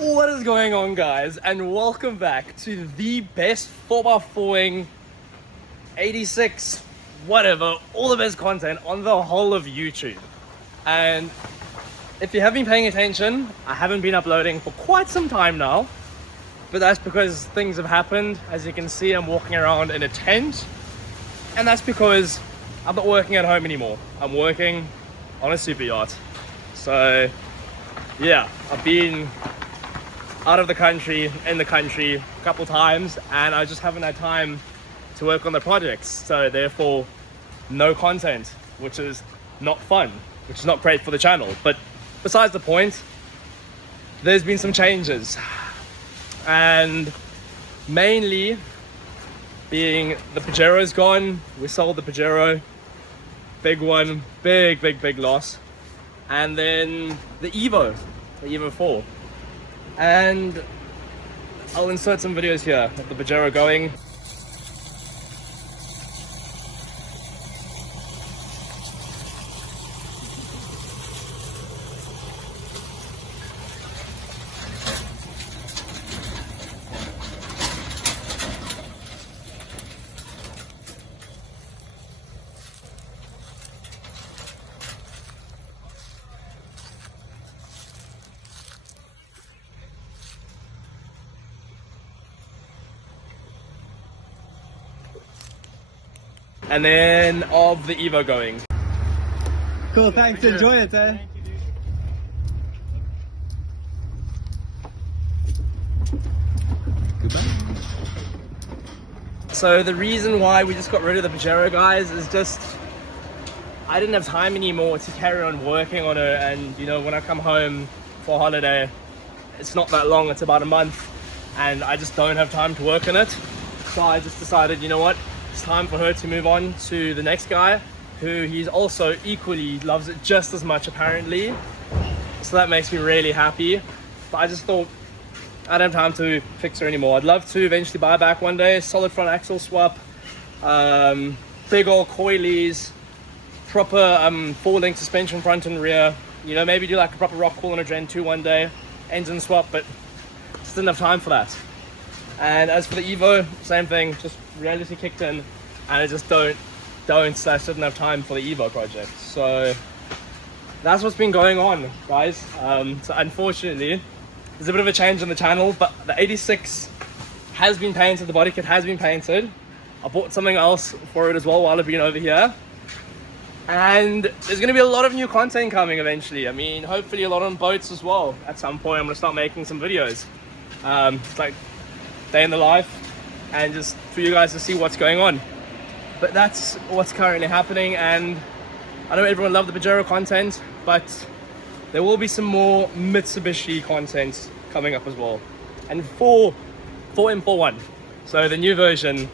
What is going on, guys, and welcome back to the best 4x4ing 86 whatever, all the best content on the whole of YouTube. And if you have been paying attention, I haven't been uploading for quite some time now, but that's because things have happened. As you can see, I'm walking around in a tent, and that's because I'm not working at home anymore. I'm working on a super yacht. So yeah, I've been out of the country, in the country a couple times, and I just haven't had time to work on the projects. So therefore, no content, which is not fun, which is not great for the channel. But besides the point, there's been some changes, and mainly being the Pajero's gone. We sold the Pajero, big one, big loss. And then the Evo 4. And I'll insert some videos here of the Pajero going. And then of the Evo going. Cool, thanks. Enjoy it, eh? Goodbye. So the reason why we just got rid of the Pajero, guys, is just I didn't have time anymore to carry on working on it. And you know, when I come home for holiday, it's not that long, it's about a month, and I just don't have time to work on it. So I just decided, you know what, it's time for her to move on to the next guy, who he's also equally loves it just as much apparently. So that makes me really happy. But I just thought I don't have time to fix her anymore. I'd love to eventually buy back one day, solid front axle swap, big old coilies, proper four-link suspension front and rear. You know, maybe do like a proper rock call on a Gen 2 one day, engine swap, but just didn't have time for that. And as for the Evo, same thing, just reality kicked in, and I just don't didn't have time for the Evo project. So that's what's been going on, guys. So unfortunately, there's a bit of a change on the channel, but the 86 has been painted, the body kit has been painted. I bought something else for it as well while I've been over here. And there's gonna be a lot of new content coming eventually. I mean, hopefully a lot on boats as well. At some point, I'm gonna start making some videos. It's like day in the life, and just for you guys to see what's going on. But that's what's currently happening, and I know everyone loved the Pajero content, but there will be some more Mitsubishi content coming up as well. And 4M41. So the new version,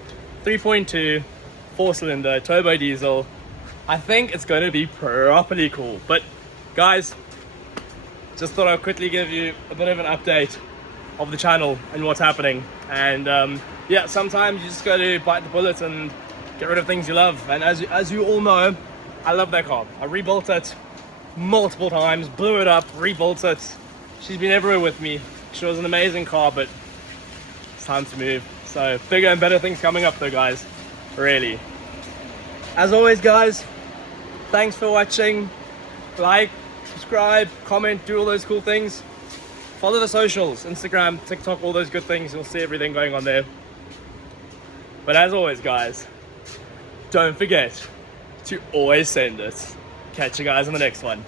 3.2, 4-cylinder, turbo diesel. I think it's going to be properly cool. But guys, just thought I'd quickly give you a bit of an update of the channel and what's happening. And yeah, sometimes you just got to bite the bullet and get rid of things you love. And as you all know, I love that car. I rebuilt it multiple times, blew it up, rebuilt it. She's been everywhere with me. She was an amazing car, but it's time to move. So bigger and better things coming up though, guys, really. As always, guys, thanks for watching. Like, subscribe, comment, do all those cool things. Follow the socials, Instagram, TikTok, all those good things. You'll see everything going on there. But as always, guys, don't forget to always send it. Catch you guys on the next one.